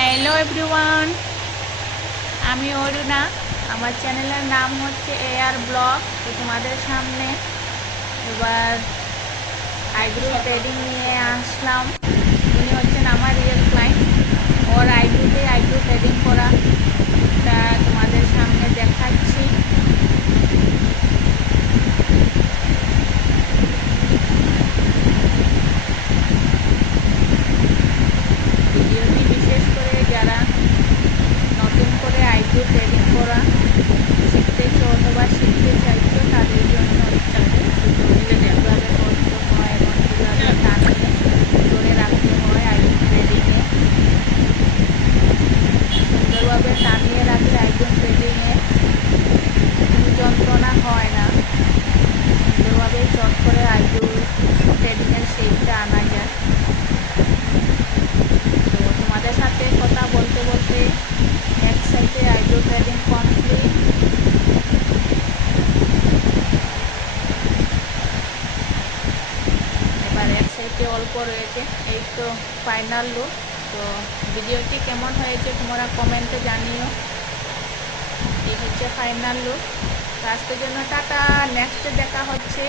Hello everyone, আমি অরুণা। আমার চ্যানেলের নাম হচ্ছে এআর ব্লগ। তো তোমাদের সামনে এবার আইব্রো থ্রেডিং নিয়ে আসলাম। উনি হচ্ছেন আমার রিয়েল ক্লায়েন্ট। ওর আইব্রোতে আইব্রো থ্রেডিং করা তা তোমাদের সামনে দেখাচ্ছি। ভিডিওটি বিশেষ করে যারা নতুন করে আইব্রো থ্রেডিং করা শিখতেছো অথবা শিখতে চাইছো তাদের জন্য কীভাবে করতে হয় এবং কীভাবে টানিয়ে ধরে রাখতে হয় আইব্রো থ্রেডিংয়ে। সুন্দরভাবে টানিয়ে রাখলে আইব্রো থ্রেডিংয়ে কোনো যন্ত্রণা হয় না। সুন্দরভাবে চট করে আইব্রো থ্রেডিংয়ের শেপটা আনা যায়। তো তোমাদের সাথে কথা বলতে বলতে এক সাইডে আইব্রো থ্রেডিং কমপ্লিট। এবার এক সাইডে অল্প রয়েছে, এই তো ফাইনাল লুক। তো ভিডিওটি কেমন হয়েছে তোমরা কমেন্টে জানিও। এই হচ্ছে ফাইনাল লুক। তো আজকের জন্য টাটা, নেক্সটে দেখা হচ্ছে।